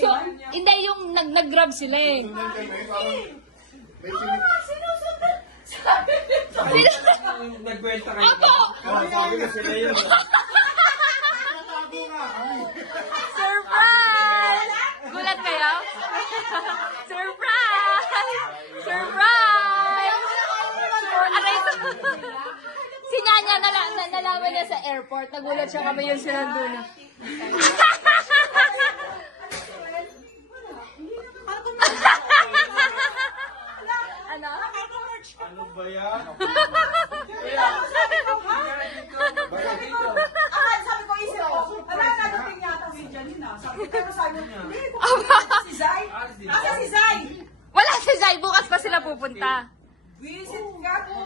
So, hindi yung nag-grab sila eh. Nagkwenta kayo. Opo! Sabi ko sila yun. Surprise! Gulat kayo? Surprise! Surprise! Aray ko. Si Nyanya nalaman niya sa airport. Nagulat siya kami yung sinandun. Ano? Ano ba yan? Sabi ko, isip ko, wala nadating yata si Janina. Sabi ko, pero sabi ko, hindi, si Zay. Asa si Zay? Wala si Zay. Bukas pa sila pupunta. Visit ka po.